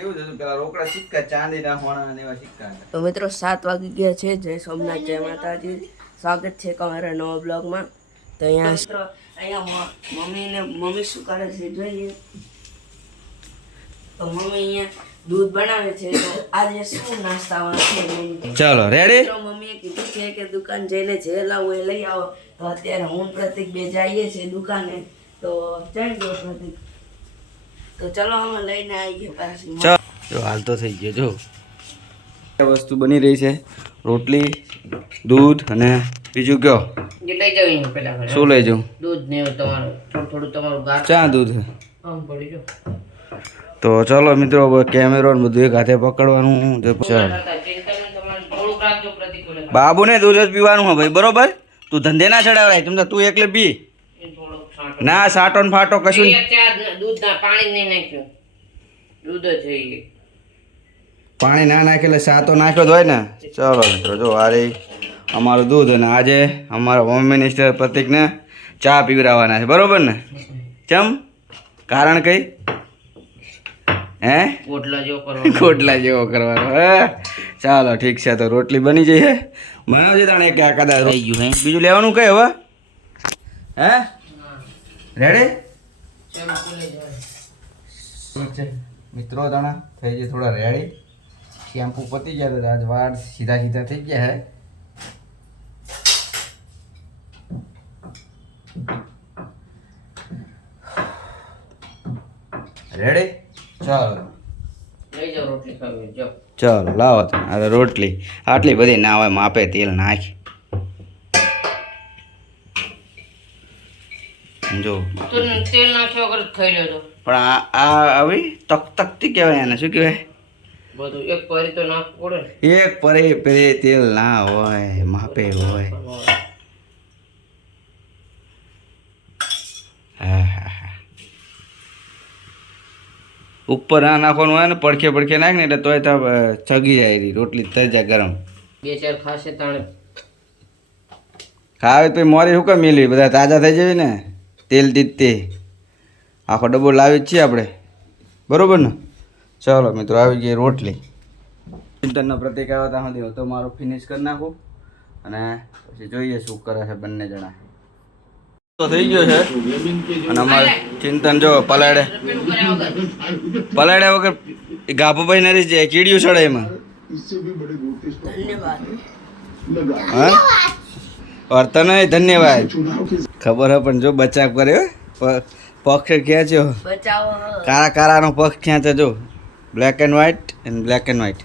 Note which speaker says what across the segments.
Speaker 1: એવું હતું. પેલા રોકડા સિક્કા ચાંદીના હોણા ને એવા સિક્કા
Speaker 2: તો મિત્રો સાત વાગી ગયા છે. જય સોમનાથ જય માતાજી. સ્વાગત છે તમારા નવા બ્લોગમાં. તો અહીંયા મિત્રો અહીંયા મમ્મીને મમ્મી શું કરે છે જોઈએ તો મમ્મી અહીંયા દૂધ બનાવે છે. તો આજે શું નાસ્તામાં છે મમ્મી?
Speaker 1: ચાલો રેડી
Speaker 2: મમ્મીએ કીધું છે કે દુકાન જઈને જે લાવું એ લઈ આવો. તો અત્યારે હું પ્રતિક બે જઈએ છીએ દુકાને. તો જઈ ગયો પ્રતિક. તો ચલો અમે લઈને આવીએ પાછી.
Speaker 1: જો હાલ તો થઈ ગયો જો. વસ્તુ બની રહી છે. રોટલી દૂધ અને બીજું કયો? શું લઈ જાઉં
Speaker 2: દૂધ ને તમારું થોડું થોડું તમારું
Speaker 1: ચા દૂધ. છે
Speaker 2: આમ પડી જો
Speaker 1: તો ચલો મિત્રો કેમેરો ને બધું એક હાથે પકડવાનું બાબુને દૂધ જ પીવાનું હોય ભાઈ બરોબર? તું ધંધે ના ચડાવડાય તમે તું એકલે પી. ના સાટો ને ફાટો કશું
Speaker 2: દૂધ ના પાણી નહીં નાખ્યું. દૂધ જ જોઈએ
Speaker 1: પાણી ના નાખે એટલે સાતો નાખ્યો જ હોય ને. ચલો મિત્રો જો આ રહી અમારું દૂધ અને આજે અમારા હોમ મિનિસ્ટર પ્રતિકને ચા પીવડાવવાના છે. બરોબર ને? ચમ? કારણ કઈ? હે?
Speaker 2: ગોટલા જેવો
Speaker 1: કરવાનો. હે? ચાલો ઠીક છે તો રોટલી બની જઈ હે બનાવજે તાણે કે આ કદાચ. રહી ગયું હે? બીજું લેવાનું કઈ હવે? હે? રેડી શું છે? મિત્રો તણા થઈ જાય થોડા રેડી શેમ્પુ પતી ગયા તો આજ વાળ સીધા સીધા થઈ ગયા હે. રેડી ચાલો.
Speaker 2: લઈ જાઓ રોટલી
Speaker 1: ચાલો લાવો તમે. અરે રોટલી. આટલી બધી ના હોય માપે તેલ નાખી. જો.
Speaker 2: તેલ નાખ્યા વગર ખાઈ લ્યો
Speaker 1: પણ આ આ આવી તક તકતી કહેવાય એને શું કહેવાય?
Speaker 2: બધું એક પરી તો નાખવું પડે
Speaker 1: એક પરે પરે તેલ ના હોય માપે હોય. હા હા હા. ઉપર ના નાખવાનું હોય ને પડખે પડખે નાખ ને એટલે તોય તો ચગી જાય રહી રોટલી થઈ જાય ગરમ.
Speaker 2: બે ચાર ખાશે તાણે.
Speaker 1: ખાવે તો મોરી શું કામ મેળવી બધા તાજા થઈ જવી ને? તેલ દીતે આખો ડબ્બો લાવી જ છીએ આપણે. બરોબર ને? ચાલો મિત્રો આવી ગઈ રોટલી. ચિંતનનો પ્રતિક આવ્યો ત્યાં સુધી હું તો મારું ફિનિશ કરી નાખું અને પછી જોઈએ શું કરે છે બંને જણા. તો થઈ ગયો છે. અને અમારે ચિંતન જો પલાડે પલાડ્યા વગર ગાભુભાઈ નરી જાય કીડિયું ચડે એમાં. હા? તને ધન્યવાદ. ખબર હે પણ જો બચાવ કર્યો પક્ષ ખેંચ્યો કાળા કાળાનો પક્ષ ખેંચે જો? Black and white and black and white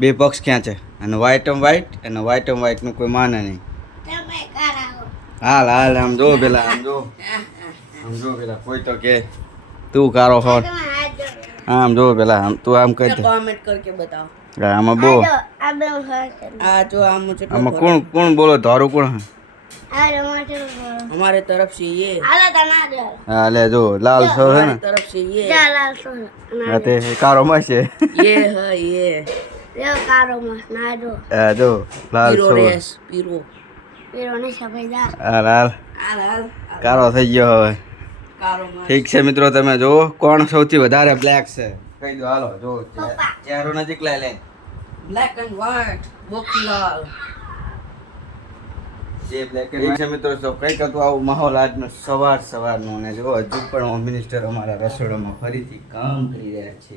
Speaker 1: બે પક્ષ ખેંચે અને વ્હાઈટ એમ વ્હાઈટ અને વ્હાઈટ એમ વ્હાઈટનું કોઈ માને નહીં. હાલ હાલ આમ જો પેલા આમ જો. આમ જો પેલા કોઈ તો કે. તું કારો હો આમ જો પેલા આમ તું આમ કહી દે.
Speaker 2: કોમેન્ટ કરકે બતાવ.
Speaker 1: આમાં બો
Speaker 2: આ જો આમ
Speaker 1: આમાં કોણ કોણ બોલો? ધારું કોણ
Speaker 2: हमारे तरफ से ये
Speaker 1: હા લે જો લાલ સર છે ને
Speaker 2: हमारे तरफ से ये
Speaker 1: હા તે કારો માં છે
Speaker 2: ये है ये
Speaker 1: હા જો લાલ
Speaker 2: पीरो
Speaker 1: સર
Speaker 2: रेस पीरो
Speaker 1: હા લાલ
Speaker 2: हाल हाल
Speaker 1: કારો થઈ ગયો હવે
Speaker 2: कारो में
Speaker 1: ઠીક છે મિત્રો તમે જુઓ કોણ સૌથી વધારે બ્લેક છે કહી દો હાલો જો ચહેરો નજીક લઈ લે
Speaker 2: ब्लैक एंड व्हाइट मोतीलाल
Speaker 1: જે બ્લેક એન્ડ છે મિત્રો તો કંઈક હતું આવું માહોલ આજનો સવાર સવારનો અને જો હજુ પણ હોમ મિનિસ્ટર અમારા રસોડામાં ફરીથી કામ કરી રહ્યા છે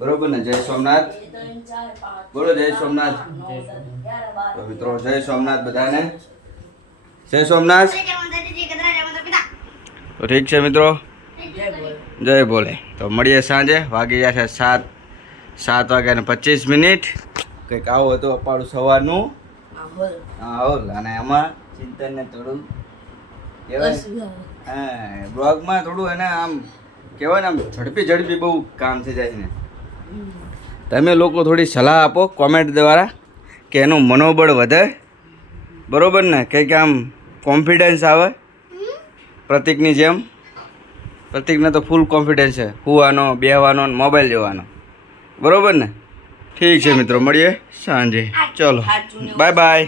Speaker 1: બરોબર ને? જય સોમનાથ. બોલો જય સોમનાથ. તો મિત્રો જય સોમનાથ બધાને. જય સોમનાથ. ઠીક છે મિત્રો? જય બોલે તો મળીએ સાંજે. વાગી ગયા છે સાત સાત વાગ્યાને પચીસ મિનિટ. કંઈક આવું હતું અપાડું સવારનું. રાહુલ અને એમાં ચિંતનને થોડું કહેવાય બ્લોગમાં થોડું એને આમ કહેવાય ને આમ ઝડપી ઝડપી બહુ કામ થઈ જાય ને. તમે લોકો થોડી સલાહ આપો કોમેન્ટ દ્વારા કે એનું મનોબળ વધે. બરોબર ને? કંઈક આમ કોન્ફિડન્સ આવે? પ્રતિકની જેમ? પ્રતિકને તો ફૂલ કોન્ફિડન્સ છે. હુવાનો બેહવાનો મોબાઈલ જોવાનો. બરોબર ને? ઠીક છે મિત્રો મળીએ સાંજે. ચલો bye bye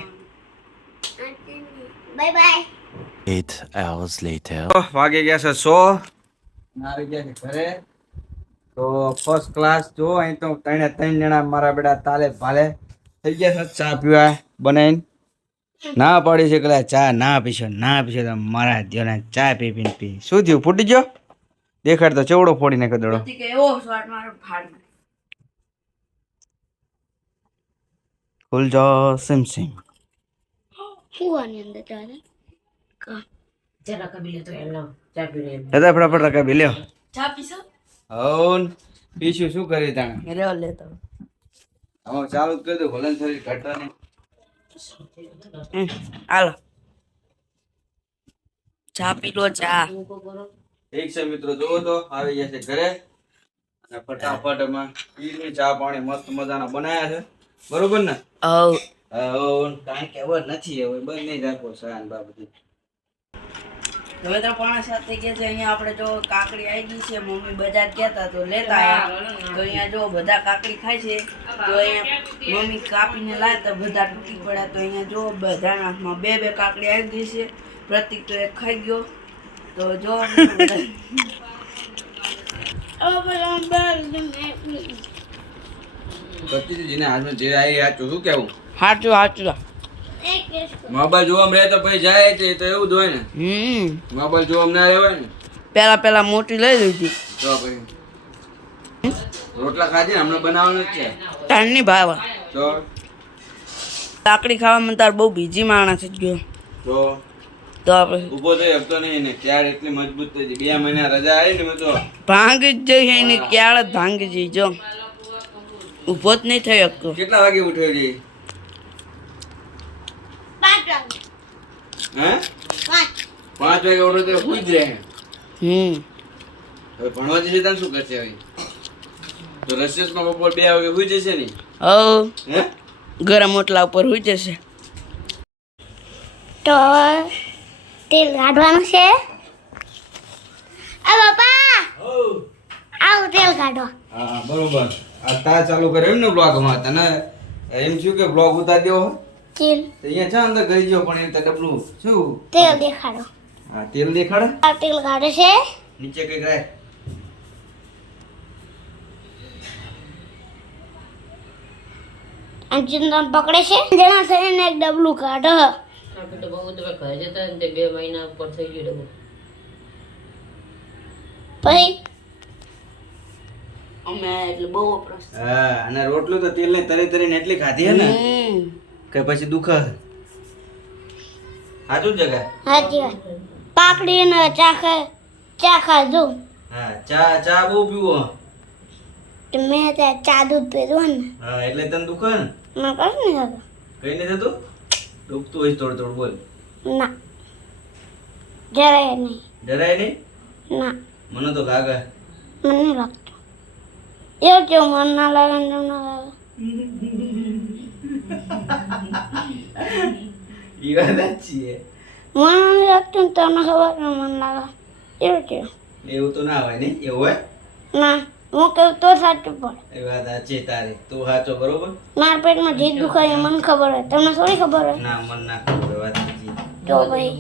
Speaker 3: Eight hours later.
Speaker 1: વાગે ગયા છે સો. આવી ગયા છે ઘરે. તો ફર્સ્ટ ક્લાસ જો અહીં તો ત્રણે ત્રણ જણા મારા બેટા તાલે ભાલે. થઈ ગયા છે ચા પીવા બનાવીને. ના પાડી છે કલા ચા ના પીશો ના પીશો તો મારા ધ્યોને ચા પી પીને પી. શું થયું ફૂટી ગયો? દેખાડ તો ચેવડો ફોડીને નાખ્યો
Speaker 2: એવો શોટ મારો ફાડ
Speaker 1: ખુલ જો સિમ સિમ દાદા ફટાફટ રકા બી લ્યો
Speaker 2: ચા પીશો
Speaker 1: હવન પીશું શું કરી તાણે
Speaker 2: રેવ લેતો
Speaker 1: આમાં ચાલુ કરી દો ભલન શરીર ઘટતા નહીં
Speaker 2: હાલો ચા પી લો ચા
Speaker 1: ઠીક છે મિત્રો જોવો તો આવી જશે છે ઘરે. અને ફટાફટ એમાં પીને ચા પાણી મસ્ત મજાના બનાયા છે. બરોબર ને?
Speaker 2: હવ.
Speaker 1: કાંઈ કહેવા નથી હવે બંધ નહીં રાખો સહાન બાબત
Speaker 2: હવે તો પણ થઈ ગયા છે અહીંયા આપણે જો કાકડી આવી ગઈ છે મમ્મી બજાર ગયા તો લેતા આવ્યા તો અહીંયા જો બધા કાકડી ખાય છે તો અહીંયા મમ્મી કાપીને લાવે તો બધા તૂટી પડ્યા. તો અહીંયા જો બધા હાથમાં બે બે કાકડી આવી ગઈ છે. પ્રતિક તો એક ખાઈ ગયો. તો જો.
Speaker 1: કતીજીને હાથમાં જે આવી આ શું કેવું
Speaker 2: સાચું સાચું.
Speaker 1: મોબાઈલ જોવામાં રહે તો પછી જાય છે તો એવું જ હોય ને.
Speaker 2: હમ.
Speaker 1: મોબાઈલ જોવામાં ના રહેવાય ને.
Speaker 2: પેલા પેલા મોટી લઈ લીધી.
Speaker 1: તો પછી. રોટલા ખાધી ને હમણાં બનાવવાનું જ છે.
Speaker 2: તારની ભાવા.
Speaker 1: તો?
Speaker 2: કાકડી ખાવામાં તાર બહુ બીજી માણસ જ ગયો.
Speaker 1: તો?
Speaker 2: તો આપણે
Speaker 1: ઊભો થઈ શકતો નહીં ને ક્યારે એટલી મજબૂત થઈ બે મહિના રજા આવી ને મેં તો
Speaker 2: ભાંગી જ જઈ એની ક્યાળ જ ભાંગી જઈ જો. ઊભો જ નહીં થઈ શકતો.
Speaker 1: કેટલા વાગે ઉઠ્યો છે? હે? પાંચ. વાગે ઉઠો તો સુઈ જ રહે.
Speaker 2: હમ.
Speaker 1: હવે ભણવા જશે ત્યારે શું કરશે હવે? તો રશિયસમાં બપોર બે વાગે સુઈ જશે ને? હે?
Speaker 2: ગરમ ઓટલા ઉપર હોઈ જશે.
Speaker 4: તો તેલ કાઢવાનું છે. આ બાપા આવું તેલ કાઢો.
Speaker 1: હા બરોબર. તા ચાલુ કર્યો એમ ને બ્લોગમાં તને એમ થયું કે બ્લોગ ઉતારી દેવો
Speaker 4: તેલ.
Speaker 1: તો અહીંયા છે અંદર ગઈ ગયો પણ એ તો ડબલું શું?
Speaker 4: તેલ દેખાડો.
Speaker 1: હા તેલ દેખાડે?
Speaker 4: આ તેલ કાઢે છે.
Speaker 1: નીચે કઈ રાખ.
Speaker 4: અંજન પકડે છે. જણા છે એને એક ડબલું કાઢો. પછી
Speaker 2: અમે એટલે બહુ વપરાશ
Speaker 1: હા અને રોટલું તો તેલ ને તરી તરીને એટલી ખાધી ને? કે પછી દુખ સાચું જગા
Speaker 4: વાત. પાકડી ને ખા ચા ખાધું.
Speaker 1: હા ચા ચા બહુ પીવો.
Speaker 4: તો મેં ત્યાં ચા દૂધ પીધું ને.
Speaker 1: હા એટલે તને દુખ ને?
Speaker 4: ના કશું નહીં થતું.
Speaker 1: કઈ નહીં થતું? દુખતું હોય થોડું થોડું બોલ.
Speaker 4: ના. જરાય નહીં.
Speaker 1: ડરાય નહીં?
Speaker 4: ના.
Speaker 1: મને તો લાગે.
Speaker 4: મને લાગતું. એવું કેવું મન ના લાગે ને તમને લાગે
Speaker 1: ઈ વાત સાચી છે
Speaker 4: મને નહીં લાગતું ને તમને ખબર ને મન લાગે એવું કેવું
Speaker 1: એવું તો ના હોય નહીં એવું હોય
Speaker 4: ના હું કહું તો સાચું પડે
Speaker 1: એ વાત સાચી તારી તું સાચો બરોબર
Speaker 4: મારા પેટમાં જે દુખાય એ મને ખબર હોય તમને થોડી ખબર હોય
Speaker 1: ના મન ના ખબર હોય, વાત સાચી
Speaker 4: તો ભાઈ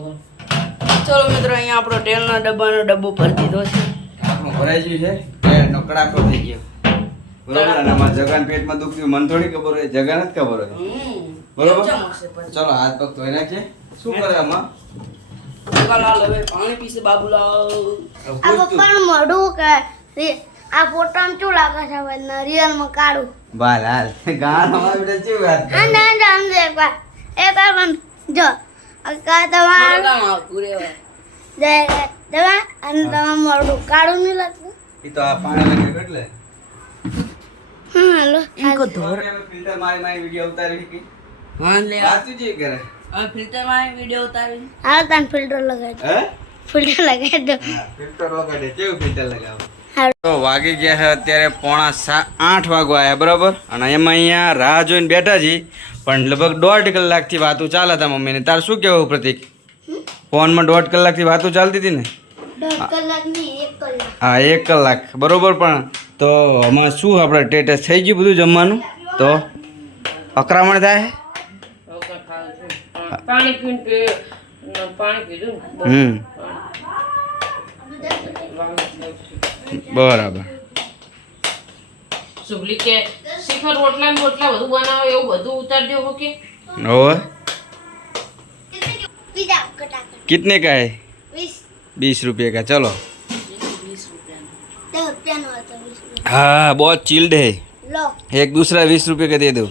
Speaker 2: ચલો મિત્રો અહીંયા આપણો તેલના ડબ્બાનો ડબ્બો ભરી દીધો છે
Speaker 1: આપણું ભરાઈ ગયું છે પેટનો કડાકો થઈ ગયો બરોબર અને આમાં જગાન પેટમાં દુખતું મને થોડી ખબર હોય જગાને જ ખબર હોય. બરોબર? ચલો હાથ પગ ધોઈ નાખીએ શું કરે આમાં?
Speaker 2: હવે પાણી પીશે બાબુલાલ.
Speaker 1: હવે
Speaker 4: આ પપ્પાનું મોઢું કે આ ફોટામાં શું લાગે છે હવે? રિયલમાં કાઢું
Speaker 1: બાલ હાલ ગાણ અમારા બેટા કેવી વાત કરે?
Speaker 4: આંધે આંધે આંધે એકવાર એકવાર પણ જો કા તમારું
Speaker 2: કામ
Speaker 4: દે- દવા અને તમારું મોઢું કાળું નહીં લાગતું.
Speaker 1: ઈ તો આ પાણી લાગ્યું એટલે.
Speaker 4: હાલો
Speaker 2: ઈકો ધોર.
Speaker 1: ફિલ્ટર મારી મારી વીડિયો ઉતારી કે
Speaker 2: હા લે. આ
Speaker 1: વાત જે કરે
Speaker 2: હવે ફિલ્ટરમાં વીડિયો ઉતારી
Speaker 4: હાલો તાન ફિલ્ટર લગાવી દો.
Speaker 1: હે?
Speaker 4: ફિલ્ટર લગાવી દો.
Speaker 1: હા ફિલ્ટર લગાડે કેવું ફિલ્ટર લગાવો?
Speaker 4: હાલો.
Speaker 1: તો વાગી ગયા છે અત્યારે પોણા સા આઠ વાગવા આવ્યા બરાબર? અને એમાં અહીંયા રાહ જોઈને બેઠા છીએ પણ લગભગ દોઢ કલાકથી વાતો ચાલે હતા મમ્મીને. તાર શું કહેવું પ્રતિક? ફોનમાં દોઢ કલાકથી વાતો ચાલતી હતી ને? હા. એક કલાક. બરોબર પણ તો આમાં શું આપણે ટેટસ થઈ ગયું બધું જમવાનું? તો અકરામણ થાય? હમ. બરાબર.
Speaker 5: સુગલી કે શિખર રોટલા ને બોટલા બધું બનાવો એવું બધું ઉતારજો હો કે?
Speaker 1: और
Speaker 4: બીજા
Speaker 1: बीस रुपये का चलो
Speaker 2: વીસ રૂપિયાનું
Speaker 4: દસ રૂપિયાનો હતો વીસ રૂપિયા
Speaker 1: हाँ बहुत चिल्ड है
Speaker 4: લો
Speaker 1: एक दूसरा बीस रुपये का दे दो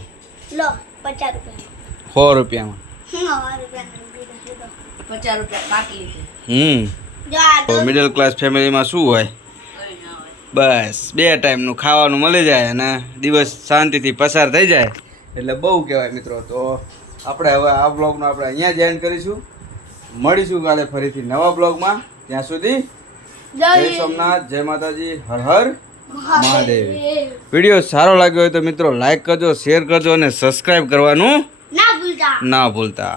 Speaker 4: લો પચાસ રૂપિયા
Speaker 1: सौ रुपया में
Speaker 4: સો રૂપિયાનો બીજો લીધો.
Speaker 2: પચાસ રૂપિયા કાકલી છે
Speaker 1: હમ
Speaker 4: જો આ
Speaker 1: તો
Speaker 4: દસ
Speaker 1: મિડલ ક્લાસ ફેમિલીમાં શું હોય
Speaker 2: કઈ ના હોય
Speaker 1: બસ બે ટાઈમનું ખાવાનું મળી જાય અને દિવસ શાંતિથી પસાર થઈ જાય એટલે બહુ કહેવાય મિત્રો તો આપણે હવે આ બ્લોગનો આપણે અહીંયા જ એન્ડ કરીશું મળીશું કાલે ફરીથી નવા બ્લોગમાં ત્યાં સુધી જય સોમનાથ જય માતાજી હર હર મહાદેવ. વીડિયો સારો લાગ્યો હોય તો મિત્રો લાઈક કરજો શેર કરજો અને સબસ્ક્રાઈબ કરવાનું
Speaker 4: ના ભૂલતા.
Speaker 1: ના ભૂલતા.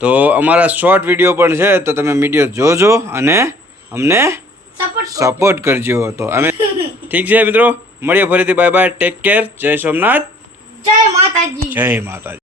Speaker 1: તો અમારા શોર્ટ વીડિયો પણ છે તો તમે વીડિયો જોજો અને અમને
Speaker 4: સપોર્ટ
Speaker 1: સપોર્ટ કરજો. તો અમે ઠીક છે મિત્રો? મળીએ ફરીથી. બાય બાય ટેક કેર જય સોમનાથ.
Speaker 4: જય માતાજી.
Speaker 1: જય માતાજી.